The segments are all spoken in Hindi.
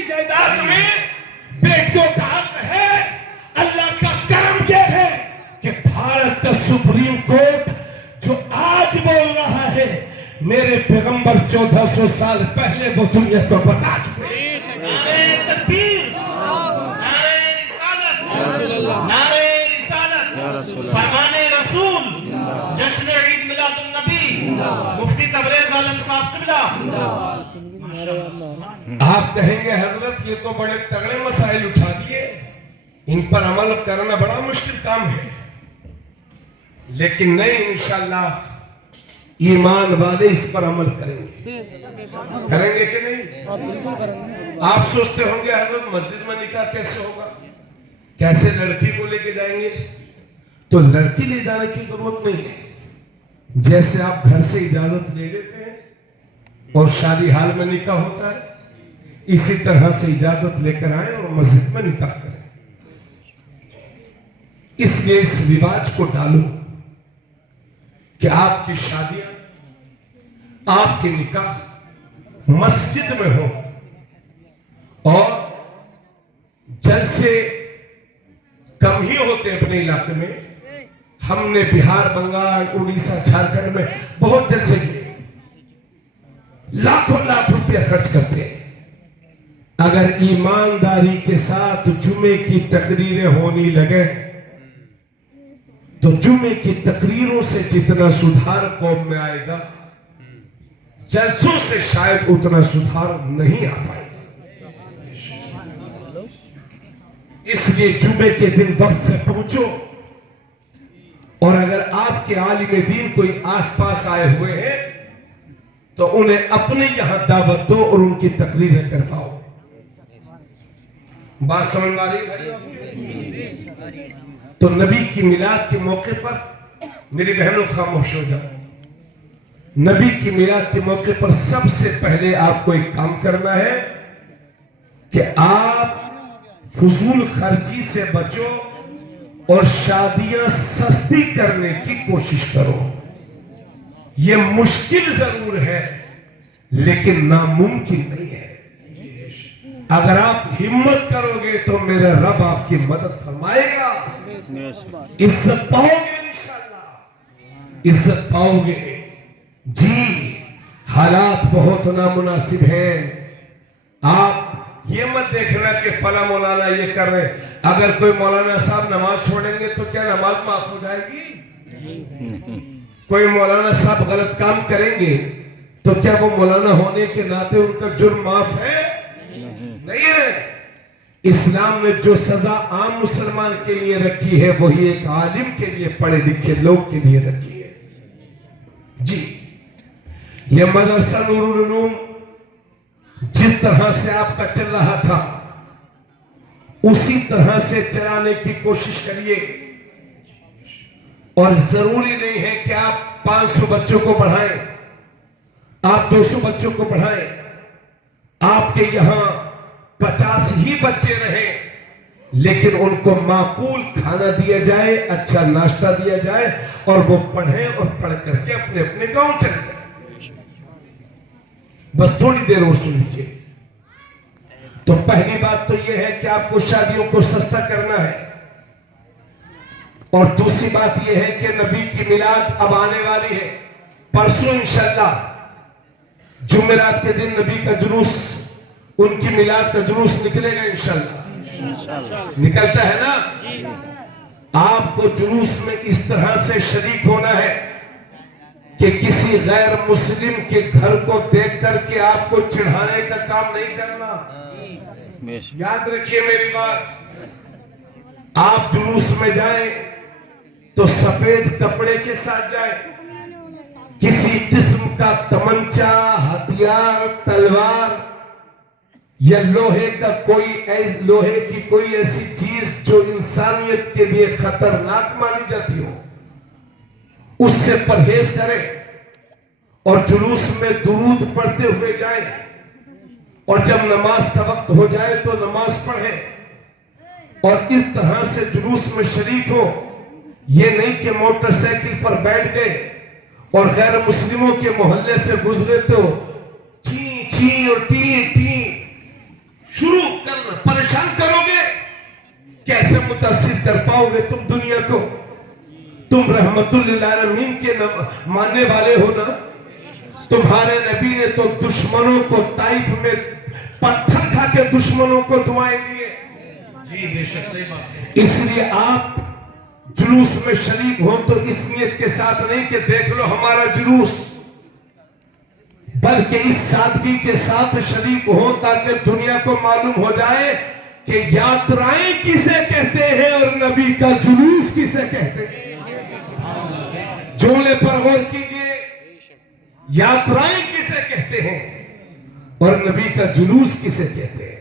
की जायदाद में बेटियों का हक है। अल्लाह का करम यह है कि भारत का सुप्रीम कोर्ट जो आज बोल रहा है, मेरे पैगंबर 1400 साल पहले वो दुनिया को बता चुके। नारे तकबीर, नारे रिसालत, नारे रिसालत, फरमाने रसूल, जश्न ईद मिलादुन नबी, मुफ्ती तबरेज आलम साहब किबला। आप कहेंगे हजरत ये तो बड़े तगड़े मसाइल उठा दिए, इन पर अमल करना बड़ा मुश्किल काम है। लेकिन नहीं, इंशाअल्लाह ईमान वाले इस पर अमल करेंगे। करेंगे कि नहीं? आप सोचते होंगे हजरत मस्जिद में निकाह कैसे होगा, कैसे लड़की को लेके जाएंगे? तो लड़की ले जाने की जरूरत नहीं है। जैसे आप घर से इजाजत ले लेते हैं और शादी हाल में निकाह होता है, इसी तरह से इजाजत लेकर आए और मस्जिद में निकाह करें। इसलिए इस रिवाज को डालो कि आपकी शादियां, आपके निकाह मस्जिद में हो और जलसे कम ही होते अपने इलाके में। हमने बिहार, बंगाल, उड़ीसा, झारखंड में बहुत जलसे किए, लाखों लाख रुपया खर्च करते हैं। अगर ईमानदारी के साथ जुमे की तकरीरें होने लगे तो जुमे की तकरीरों से जितना सुधार कौम में आएगा, जलसों से शायद उतना सुधार नहीं आ पाएगा। इसलिए जुमे के दिन वक्त से पहुंचो, और अगर आपके आलिम दीन कोई आसपास आए हुए हैं तो उन्हें अपने यहां दावत दो और उनकी तकरीरें करवाओ। बात समझ आ रही भाई? तो नबी की मिलाद के मौके पर मेरी बहनों खामोश हो जाओ। नबी की मिलाद के मौके पर सबसे पहले आपको एक काम करना है कि आप फजूल खर्ची से बचो और शादियां सस्ती करने की कोशिश करो। यह मुश्किल जरूर है लेकिन नामुमकिन नहीं है। अगर आप हिम्मत करोगे तो मेरा रब आपकी मदद फरमाएगा। इज्जत पाओगे, इंशाअल्लाह इज्जत पाओगे। जी, हालात बहुत नामुनासिब हैं। आप ये मत देखना कि फला मौलाना ये कर रहे। अगर कोई मौलाना साहब नमाज छोड़ेंगे तो क्या नमाज माफ हो जाएगी? कोई मौलाना साहब गलत काम करेंगे तो क्या वो मौलाना होने के नाते उनका जुर्म माफ है? नहीं है। इस्लाम ने जो सजा आम मुसलमान के लिए रखी है वही एक आलिम के लिए, पढ़े लिखे लोग के लिए रखी है। जी, यह मदरसा नूरुल उलूम जिस तरह से आपका चल रहा था उसी तरह से चलाने की कोशिश करिए। और जरूरी नहीं है कि आप 500 बच्चों को पढ़ाएं, आप 200 बच्चों को पढ़ाएं। आपके यहां 50 ही बच्चे रहे लेकिन उनको माकूल खाना दिया जाए, अच्छा नाश्ता दिया जाए और वो पढ़ें और पढ़ करके अपने अपने गांव चले जाए। बस थोड़ी देर और सुन लीजिए। तो पहली बात तो यह है कि आपको शादियों को सस्ता करना है, और दूसरी बात यह है कि नबी की मिलाद अब आने वाली है। परसों इंशाअल्लाह जुमेरात के दिन नबी का जुलूस, उनकी मिलाद का जुलूस निकलेगा इंशाअल्लाह। निकलता है ना? आपको जुलूस में इस तरह से शरीक होना है कि किसी गैर मुस्लिम के घर को देख करके आपको चिढ़ाने का काम नहीं करना। याद रखिए मेरी बात। आप जुलूस में जाएं तो सफेद कपड़े के साथ जाएं। किसी किस्म का तमंचा, हथियार, तलवार या लोहे की कोई ऐसी चीज जो इंसानियत के लिए खतरनाक मानी जाती हो, उससे परहेज करें और जुलूस में दुरूद पढ़ते हुए जाएं। और जब नमाज का वक्त हो जाए तो नमाज पढ़ें और इस तरह से जुलूस में शरीक हो। ये नहीं कि मोटरसाइकिल पर बैठ गए और गैर मुस्लिमों के मोहल्ले से गुजरे तो ची ची और टी टी शुरू दिखाओगे तुम दुनिया को? तुम रहमतुल लिल आलमीन के मानने वाले हो ना? तुम्हारे नबी ने तो दुश्मनों को ताइफ में पत्थर खा के दुश्मनों को दुआएं दिए। जी बेशक सही बात है। इसलिए आप जुलूस में शरीक हो तो इस नियत के साथ नहीं कि देख लो हमारा जुलूस, बल्कि इस सादगी के साथ शरीक हो ताकि दुनिया को मालूम हो जाए कि यात्राएं किसे कहते हैं और नबी का जुलूस किसे कहते हैं। जुमले पर गौर कीजिए, यात्राएं किसे कहते हैं और नबी का जुलूस किसे कहते हैं।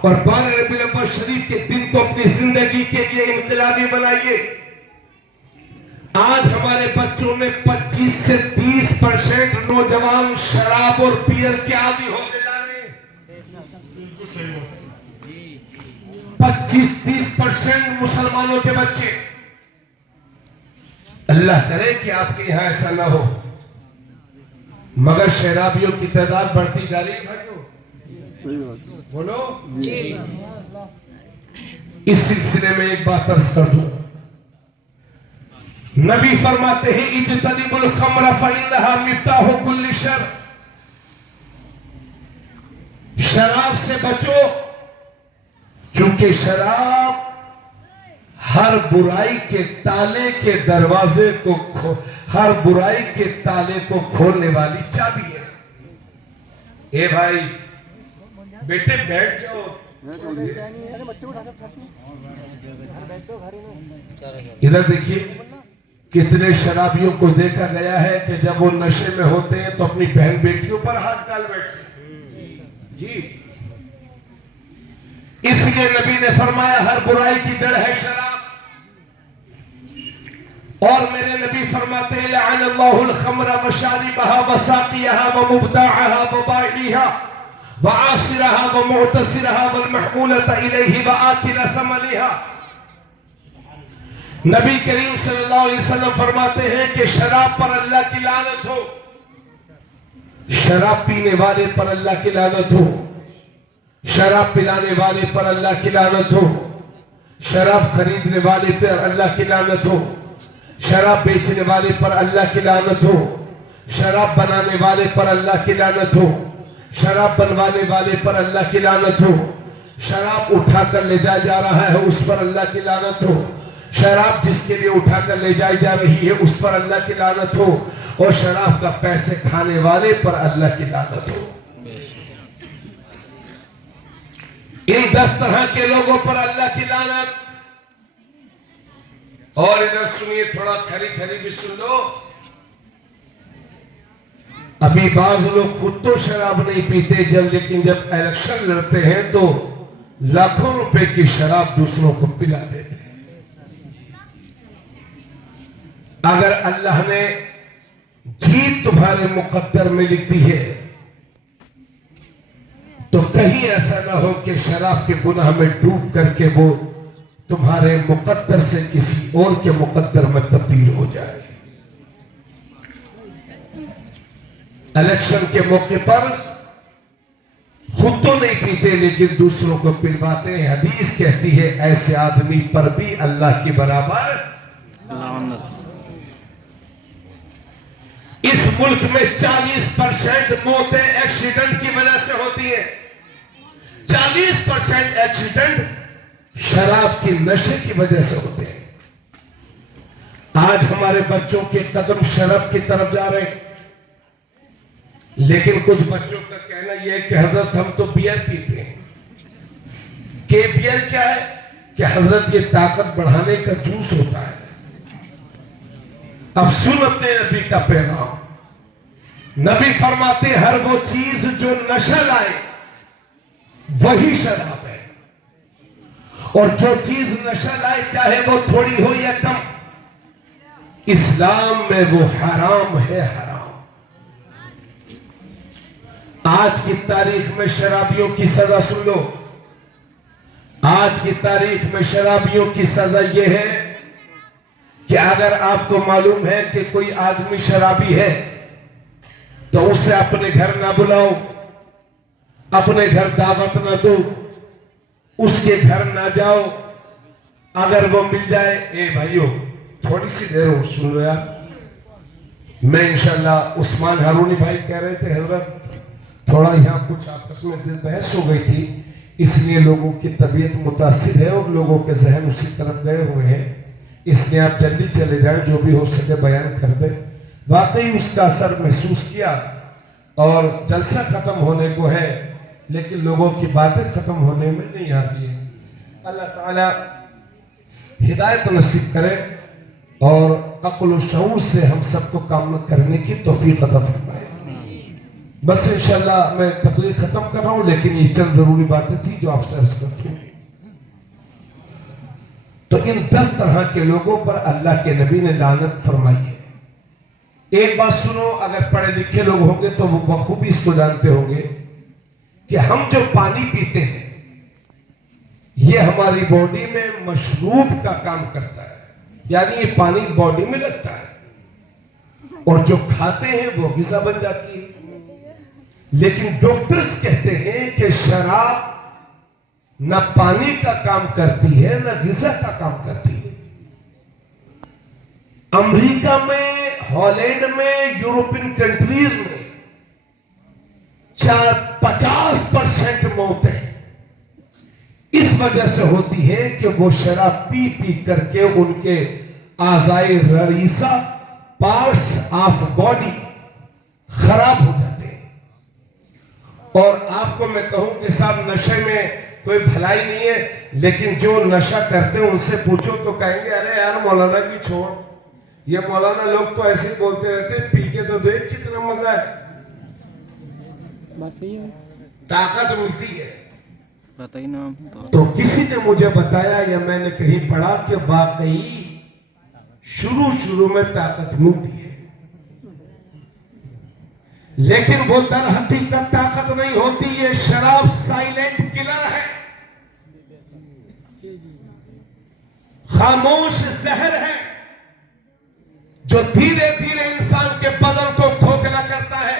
और 12 रबीउल अव्वल शरीफ के दिन को अपनी जिंदगी के लिए इनकलाबी बनाइए। आज हमारे बच्चों में 25 से 30% नौजवान शराब और बियर के आदी होते जा रहे हैं। 25-30% मुसलमानों के बच्चे। अल्लाह करे कि आपके यहां ऐसा ना हो, मगर शराबियों की तादाद बढ़ती जा रही है भाइयों, बोलो। इस सिलसिले में एक बात अर्ज कर दूं, नबी फरमाते हैं इज्तनिबुल खम्र फइन्नहा मिफ्ताहु कुल्ली शर। शराब से बचो, क्योंकि शराब हर बुराई के ताले के दरवाजे को हर बुराई के ताले को खोलने वाली चाबी है। ए भाई बेटे बैठ जाओ, इधर देखिए कितने शराबियों को देखा गया है कि जब वो नशे में होते हैं तो अपनी बहन बेटियों पर हाथ डाल बैठते हैं। जी, इसलिए नबी ने फरमाया हर बुराई की जड़ है शराब। और मेरे नबी फरमाते हैं लअनल्लाहुल खम्र व शारिबहा व साक़ियहा व मुब्ताअहा व बाइहा व आसिरहा व मुअतसिरहा वल महमूलता इलैहि व आकिल समलिहा। नबी करीम सल्लल्लाहु अलैहि वसल्लम फरमाते हैं कि शराब पर अल्लाह की लानत हो, शराब पीने वाले पर अल्लाह की लानत हो, शराब पिलाने वाले पर अल्लाह की लानत हो, शराब खरीदने वाले पर अल्लाह की लानत हो, शराब बेचने वाले पर अल्लाह की लानत हो, शराब बनाने वाले पर अल्लाह की लानत हो, शराब बनवाने वाले पर अल्लाह की लानत हो, शराब उठाकर ले जाया जा रहा है उस पर अल्लाह की लानत हो, शराब जिसके लिए उठाकर ले जाई जा रही है उस पर अल्लाह की लानत हो, और शराब का पैसे खाने वाले पर अल्लाह की लानत हो। इन 10 तरह के लोगों पर अल्लाह की लानत। और इधर सुनिए, थोड़ा खरी खरी भी सुन लो। अभी बाज लोग खुद तो शराब नहीं पीते लेकिन जब इलेक्शन लड़ते हैं तो लाखों रुपए की शराब दूसरों को पिला देते हैं। अगर अल्लाह ने जीत तुम्हारे मुकद्दर में लिख दी है तो कहीं ऐसा ना हो कि शराब के गुनाह में डूब करके वो तुम्हारे मुकद्दर से किसी और के मुकद्दर में तब्दील हो जाए। इलेक्शन के मौके पर खुद तो नहीं पीते लेकिन दूसरों को पिलवाते हैं। हदीस कहती है ऐसे आदमी पर भी अल्लाह की बराबर लानत। इस मुल्क में 40% मौतें एक्सीडेंट की वजह से होती है। 40% एक्सीडेंट शराब की नशे की वजह से होते हैं। आज हमारे बच्चों के कदम शराब की तरफ जा रहे हैं, लेकिन कुछ बच्चों का कहना यह है कि हजरत हम तो बियर पीते हैं। के बियर क्या है कि हजरत ये ताकत बढ़ाने का जूस होता है। अब सुन अपने नबी का पैगाम। नबी फरमाते हर वो चीज जो नशा लाए वही शराब है, और जो चीज नशा लाए चाहे वो थोड़ी हो या कम, इस्लाम में वो हराम है, हराम। आज की तारीख में शराबियों की सजा सुन लो। आज की तारीख में शराबियों की सजा यह है कि अगर आपको मालूम है कि कोई आदमी शराबी है तो उसे अपने घर ना बुलाओ, अपने घर दावत ना दो, उसके घर ना जाओ, अगर वो मिल जाए, ए भाइयों थोड़ी सी देर और सुन लो यार। मैं इंशाल्लाह, उस्मान हारूनी भाई कह रहे थे हजरत थोड़ा यहाँ कुछ आपस में से बहस हो गई थी, इसलिए लोगों की तबीयत मुतासिर है और लोगों के जहन उसी तरफ गए हुए हैं, इसलिए आप जल्दी चले जाएं, जो भी हो सके बयान कर दें। वाकई उसका असर महसूस किया और जलसा खत्म होने को है, लेकिन लोगों की बातें खत्म होने में नहीं आ रही है। अल्लाह ताला हिदायत नसीब करे और अक्ल और शऊर से हम सबको काम करने की तौफीक अता फरमाए। बस इंशाल्लाह मैं तकरीर खत्म कर रहा हूं, लेकिन ये चंद जरूरी बातें थी जो आपसे अर्ज करती हूँ। तो इन 10 तरह के लोगों पर अल्लाह के नबी ने लानत फरमाई है। एक बात सुनो, अगर पढ़े लिखे लोग होंगे तो वो बखूबी इसको जानते होंगे कि हम जो पानी पीते हैं ये हमारी बॉडी में मशरूब का काम करता है, यानी ये पानी बॉडी में लगता है, और जो खाते हैं वो ग़िज़ा बन जाती है। लेकिन डॉक्टर्स कहते हैं कि शराब न पानी का काम करती है न ग़िज़ा का काम करती है। अमेरिका में, हॉलैंड में, यूरोपियन कंट्रीज में 50% मौतें इस वजह से होती है कि वो शराब पी पी करके उनके आज़ाए रईसा, पार्ट्स ऑफ बॉडी खराब हो जाते हैं। और आपको मैं कहूं कि साहब नशे में कोई भलाई नहीं है, लेकिन जो नशा करते हैं उनसे पूछो तो कहेंगे अरे यार मौलाना की छोड़, ये मौलाना लोग तो ऐसे ही बोलते रहते हैं, पी के तो देख कितना मजा है, ताकत मिलती है। तो किसी ने मुझे बताया या मैंने कहीं पढ़ा कि वाकई शुरू में ताकत मिलती है, लेकिन वो दर हकीकत ताकत नहीं होती। ये शराब साइलेंट किलर है, खामोश जहर है, जो धीरे धीरे इंसान के बदन को खोखला करता है।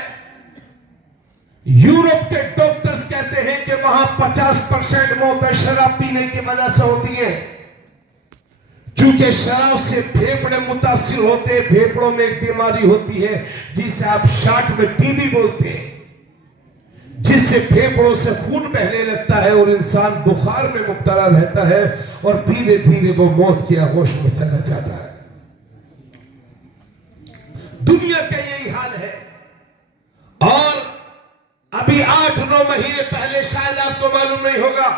यूरोप के डॉक्टर्स कहते हैं कि वहां 50% मौतें शराब पीने की वजह से होती है, क्योंकि शराब से फेफड़े मुतासिर होते हैं। फेफड़ों में एक बीमारी होती है जिसे आप शॉर्ट में टीबी बोलते हैं, जिससे फेफड़ों से खून बहने लगता है और इंसान बुखार में मुब्तला रहता है और धीरे धीरे वो मौत की आगोश में चला जाता है। दुनिया का यही हाल है। और अभी 8-9 महीने पहले, शायद आपको मालूम नहीं होगा,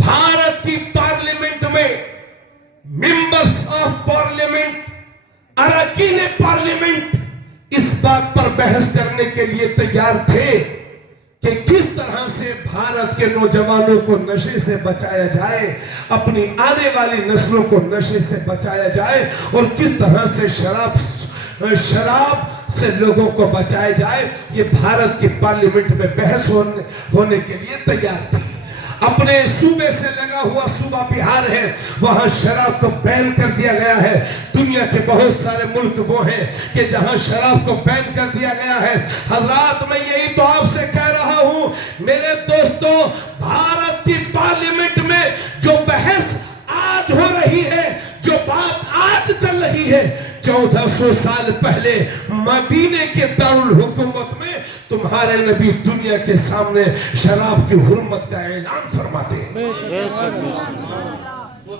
भारत की पार्लियामेंट में मेंबर्स ऑफ पार्लियामेंट, अरकान पार्लियामेंट इस बात पर बहस करने के लिए तैयार थे कि किस तरह से भारत के नौजवानों को नशे से बचाया जाए, अपनी आने वाली नस्लों को नशे से बचाया जाए, और किस तरह से शराब से लोगों को बचाया जाए। ये भारत की पार्लियामेंट में बहस होने के लिए तैयार थी। अपने सूबे से लगा हुआ सूबा बिहार है, वहां शराब को बैन कर दिया गया है। दुनिया के बहुत सारे मुल्क वो हैं कि जहां शराब को बैन कर दिया गया है। हजरात, मैं यही तो आपसे कह रहा हूं मेरे दोस्तों, भारत की पार्लियामेंट में जो बहस आज हो रही है, जो बात आज चल रही है, 1400 साल पहले मदीने के दारुल हुकूमत में तुम्हारे नबी दुनिया के सामने शराब की हुर्मत का ऐलान फरमाते हैं।